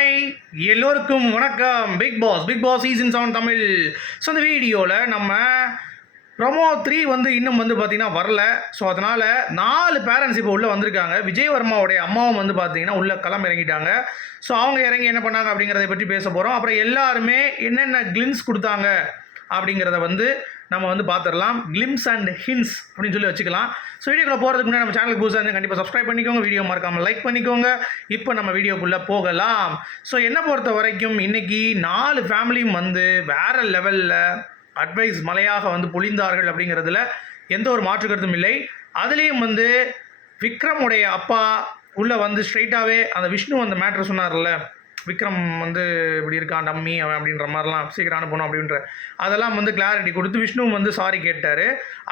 Hi எல்லோருக்கும் வணக்கம். Big boss season 7 Tamil. So இந்த வீடியோவில் நம்ம ப்ரொமோ 3 இன்னும் பார்த்தீங்கன்னா வரல. ஸோ அதனால் 4 பேரண்ட்ஸ் இப்போ உள்ளே வந்திருக்காங்க. விஜய் வர்மாவுடைய அம்மாவும் பார்த்தீங்கன்னா உள்ளே களம் இறங்கிட்டாங்க. ஸோ அவங்க இறங்கி என்ன பண்ணாங்க அப்படிங்கிறத பற்றி பேச போகிறோம். அப்புறம் எல்லாருமே என்னென்ன கிளிம்ஸ் கொடுத்தாங்க அப்படிங்கிறத நம்ம பார்த்துடலாம். கிளிம்ஸ் அண்ட் ஹின்ஸ் அப்படின்னு சொல்லி வச்சுக்கலாம். ஸோ வீடியோக்குள்ளே போகிறதுக்கு முன்னாடி நம்ம சேனலுக்கு புதுசாக இருந்து கண்டிப்பாக சப்ஸ்கிரைப் பண்ணிக்கோங்க. வீடியோ மறக்காமல் லைக் பண்ணிக்கோங்க. இப்போ நம்ம வீடியோக்குள்ளே போகலாம். ஸோ என்னை பொறுத்த வரைக்கும் இன்றைக்கி 4 ஃபேமிலியும் வேறு லெவலில் அட்வைஸ் மலையாக பொழிந்தார்கள் அப்படிங்கிறதுல எந்த ஒரு மாற்று கருத்தும் இல்லை. அதுலேயும் விக்ரமுடைய அப்பா உள்ளே ஸ்ட்ரைட்டாகவே அந்த விஷ்ணு அந்த மேட்ரு சொன்னார்ல, விக்ரம் இப்படி இருக்கான் டம்மி அவன் அப்படின்ற மாதிரிலாம் சீக்கிரம் அனுப்பணும் அப்படின்ற அதெல்லாம் கிளாரிட்டி கொடுத்து விஷ்ணு சாரி கேட்டார்.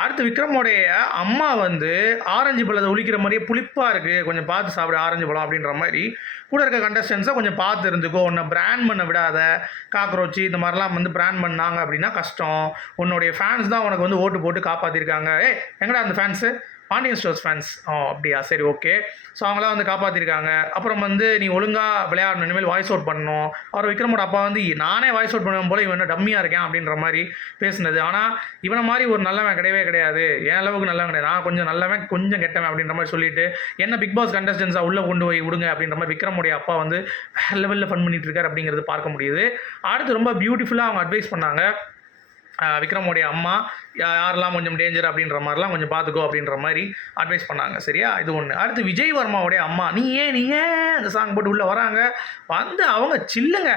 அடுத்து விக்ரமோடைய அம்மா ஆரஞ்சு பழத்தை ஒழிக்கிற மாதிரியே புளிப்பாக இருக்குது, கொஞ்சம் பார்த்து சாப்பிடு ஆரஞ்சு பழம் அப்படின்ற மாதிரி கூட இருக்க கண்டஸ்டன்ஸை கொஞ்சம் பார்த்து இருந்துக்கோ, உன்னை பிராண்ட் பண்ண விடாத, காக்ரோச்சி இந்த மாதிரிலாம் பிராண்ட் பண்ணாங்க அப்படின்னா கஷ்டம், உன்னுடைய ஃபேன்ஸ் தான் உனக்கு ஓட்டு போட்டு காப்பாற்றிருக்காங்க. எங்கடா அந்த ஃபேன்ஸு பாண்டியன் ஸ்டோர்ஸ் ஃபேன்ஸ்? அப்படியா, சரி ஓகே. ஸோ அவங்களாம் காப்பாற்றிருக்காங்க. அப்புறம் நீ ஒழுங்காக விளையாடணும், இனிமேல் வாய்ஸ் அவுட் பண்ணணும். அவர் விக்ரமோட அப்பா நானே வாய்ஸ் அவுட் பண்ணுவேன் போல் இவன் டம்மியாக இருக்கேன் அப்படின்ற மாதிரி பேசுனது. ஆனால் இவனை மாதிரி ஒரு நல்லவன் கிடையவே கிடையாது, என் அளவுக்கு நல்லவன் கிடையாது, நான் கொஞ்சம் நல்லவன் கொஞ்சம் கெட்டவன் அப்படின்ற மாதிரி சொல்லிட்டு என்ன பிக் பாஸ் கண்டஸ்டன்ஸாக உள்ளே கொண்டு போய் விடுங்க அப்படின்ற மாதிரி விக்ரமுடைய அப்பா வேறு லெவலில் ஃபன் பண்ணிட்டு இருக்கார் அப்படிங்கிறது பார்க்க முடியுது. அடுத்து ரொம்ப பியூட்டிஃபுல்லாக அவங்க அட்வைஸ் பண்ணாங்க. விக்ரமுடைய அம்மா யாரெல்லாம் கொஞ்சம் டேஞ்சர் அப்படின்ற மாதிரிலாம் கொஞ்சம் பார்த்துக்கோ அப்படின்ற மாதிரி அட்வைஸ் பண்ணாங்க. சரியா, இது ஒன்று. அடுத்து விஜய் வர்மாவுடைய அம்மா நீ ஏன் அந்த சாங் போட்டு உள்ளே வராங்க. அவங்க சில்லுங்க,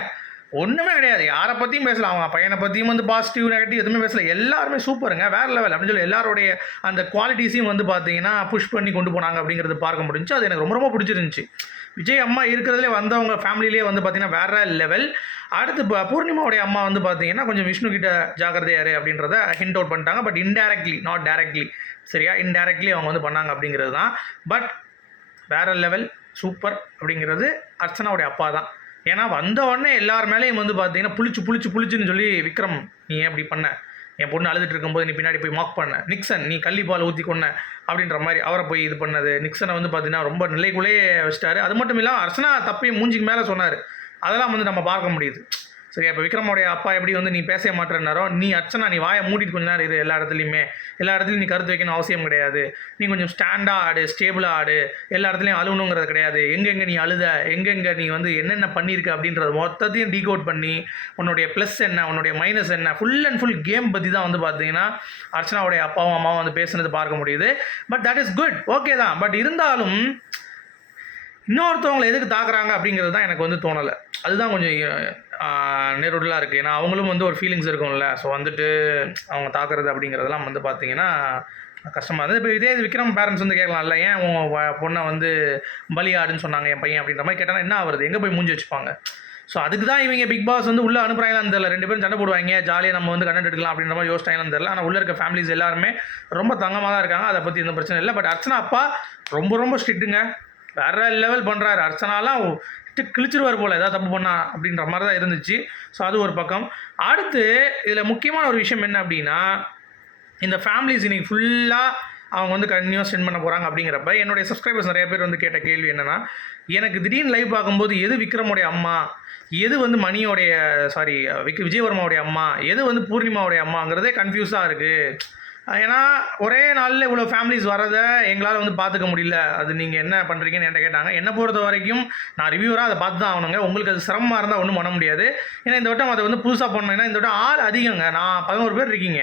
ஒன்றுமே கிடையாது, யாரை பற்றியும் பேசலாம், அவங்க பையனை பற்றியும் பாசிட்டிவ் நெகட்டிவ் எதுவுமே பேசல, எல்லாருமே சூப்பருங்க வேறு லெவல் அப்படின்னு சொல்லி எல்லாருடைய அந்த குவாலிட்டிஸையும் பார்த்தீங்கன்னா புஷ் பண்ணி கொண்டு போனாங்க அப்படிங்கிறது பார்க்க முடிஞ்சு. அது எனக்கு ரொம்ப ரொம்ப பிடிச்சிருந்துச்சி. விஜய் அம்மா இருக்கிறதுலே வந்தவங்க ஃபேமிலியிலே பார்த்தீங்கன்னா வேறு லெவல். அடுத்து பூர்ணிமாவுடைய அம்மா பார்த்தீங்கன்னா கொஞ்சம் விஷ்ணு கிட்ட ஜாக்கிரதையாரு அப்படின்றத ஹிண்ட் அவுட் பண்ணிட்டாங்க. பட் இன்டேரக்ட்லி, நாட் டேரக்ட்லி, சரியா, இன்டேரக்ட்லி அவங்க பண்ணாங்க அப்படிங்கிறது தான். பட் வேறு லெவல் சூப்பர் அப்படிங்கிறது அர்ச்சனாவுடைய அப்பா தான். ஏன்னா வந்த உடனே எல்லார் மேலேயும் பார்த்தீங்கன்னா புளிச்சுன்னு சொல்லி, விக்ரம் நீ ஏன் இப்படி பண்ண, என் பொண்ணு அழுதுட்டு இருக்கும்போது நீ பின்னாடி போய் மாக் பண்ண, நிக்சன் நீ கள்ளிப்பால் ஊற்றி கொன்ன அப்படின்ற மாதிரி அவரை போய் இது பண்ணது. நிக்சனை பார்த்தீங்கன்னா ரொம்ப நிலைக்குள்ளேயே வச்சிட்டாரு. அது மட்டும் இல்லாமல் அர்ச்சனா தப்பையும் மூஞ்சிக்கு மேலே சொன்னார். அதெல்லாம் நம்ம பார்க்க முடியுது. சரி, இப்போ விக்ரமோடைய அப்பா எப்படி நீ பேச மாட்டேன்னாரோ, நீ அர்ச்சனா நீ வாயை மூடிட்டு கொஞ்ச நேரம் இது, எல்லா இடத்துலையும் நீ கருத்து வைக்கணும் அவசியம் கிடையாது, நீ கொஞ்சம் ஸ்டாண்டாக ஆடு, ஸ்டேபிளாக ஆடு, எல்லா இடத்துலையும் அழுகணுங்கிறது கிடையாது, எங்கெங்கே நீ அழுத, எங்கெங்கே நீ என்னென்ன பண்ணியிருக்க அப்படின்றது மொத்தத்தையும் டீகோட் பண்ணி உன்னுடைய ப்ளஸ் என்ன உன்னுடைய மைனஸ் என்ன ஃபுல் அண்ட் ஃபுல் கேம் பற்றி தான் பார்த்தீங்கன்னா அர்ச்சனாவுடைய அப்பாவும் அம்மாவும் பேசுனது பார்க்க முடியுது. But that is good, okay தான். பட் இருந்தாலும் இன்னொருத்தவங்களை எதுக்கு தாக்குறாங்க அப்படிங்கிறது தான் எனக்கு தோணலை. அதுதான் கொஞ்சம் நேருடலாக இருக்குது. ஏன்னா அவங்களும் ஒரு ஃபீலிங்ஸ் இருக்கும்ல. ஸோ அவங்க தாக்குறது அப்படிங்கிறதெல்லாம் பார்த்தீங்கன்னா கஷ்டமாக இருந்தது. இப்போ இதே விக்ரம் பேரண்ட்ஸ் கேட்கலாம்ல, ஏன் உன் பொண்ணை பலியாடுன்னு சொன்னாங்க என் பையன் அப்படின்ற மாதிரி கேட்டால் என்ன ஆகுறது, எங்கே போய் மூஞ்சி வச்சுப்பாங்க. ஸோ அதுக்கு தான் இவங்க பிக் பாஸ் உள்ளே அனுப்புகிறாங்களான்னு தெரியல. 2 பேரும் சண்டை போடுவாங்க, ஜாலியாக நம்ம கண்டென்ட் எடுக்கலாம் அப்படின்ற மாதிரி யோசிச்சாங்கன்னு தெரியல. ஆனால் உள்ளே இருக்க ஃபேமிலிஸ் எல்லாருமே ரொம்ப தங்கமாக தான் இருக்காங்க, அதை பற்றி எந்த பிரச்சனை இல்லை. பட் அர்ச்சனா அப்பா ரொம்ப ஸ்ட்ரிக்ட்டுங்க, வேறு லெவல் பண்ணுறாரு. அர்ச்சனாலாம் கிழிச்சிருவார் போல் ஏதாவது தப்பு பண்ணா அப்படின்ற மாதிரி தான் இருந்துச்சு. ஸோ அது ஒரு பக்கம். அடுத்து இதில் முக்கியமான ஒரு விஷயம் என்ன அப்படின்னா, இந்த ஃபேமிலிஸ் இன்றைக்கி ஃபுல்லாக அவங்க கண்டினியூவாக ஸ்பெண்ட் பண்ண போகிறாங்க அப்படிங்கிறப்ப என்னுடைய சப்ஸ்கிரைபர்ஸ் நிறைய பேர் கேட்ட கேள்வி என்னென்னா, எனக்கு திடீர்னு லைவ் பார்க்கும்போது எது விக்ரமோடைய அம்மா, எது மணியோடைய விஜயவர்மாவுடைய அம்மா, எது பூர்ணிமாவுடைய அம்மாங்கிறதே கன்ஃபியூஸாக இருக்குது. ஏன்னா ஒரே நாளில் இவ்வளோ ஃபேமிலிஸ் வரதை எங்களால் பார்த்துக்க முடியல, அது நீங்கள் என்ன பண்ணுறீங்கன்னு என்கிட்ட கேட்டாங்க. என்னை பொறுத்த வரைக்கும் நான் ரிவ்யூவராக அதை பார்த்து தான் ஆகணுங்க. உங்களுக்கு அது சிரமமாக இருந்தால் ஒன்றும் பண்ண முடியாது. ஏன்னா இந்த வட்டம் அதை புதுசாக பண்ணணும். இந்த வட்டம் ஆள் அதிகங்க. நான் 11 பேர் இருக்கீங்க,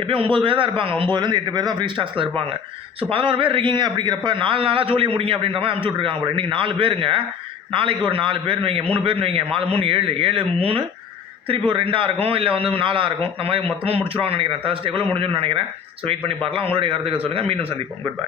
எப்பயும் 9 பேர் தான் இருப்பாங்க, 9லேருந்து 8 பேர் தான் ஃப்ரீ ஸ்டார்ஸில் இருப்பாங்க. ஸோ 11 பேர் இருக்கீங்க அப்படிங்கிறப்ப 4 நாளாக ஜோலியை முடிங்க அப்படின்ற மாதிரி அனுப்பிச்சி விட்ருக்காங்க போல. இன்றைக்கி 4 பேருங்க, நாளைக்கு ஒரு 4 பேர்னு வைங்க, 3 பேர்னு வைங்க, 4 3 7 3 திருப்பி ஒரு 2ஆக இருக்கும், இல்லை 4ஆக இருக்கும். இந்த மாதிரி மொத்தமாக முடிச்சுருவாங்கன்னு நினைக்கிறேன். Thursday முடிஞ்சுன்னு நினைக்கிறேன். ஸோ வெயிட் பண்ணி பார்க்கலாம். உங்களுடைய கருத்துக்கள் சொல்லுங்கள். மீண்டும் சந்திப்போம். Good bye.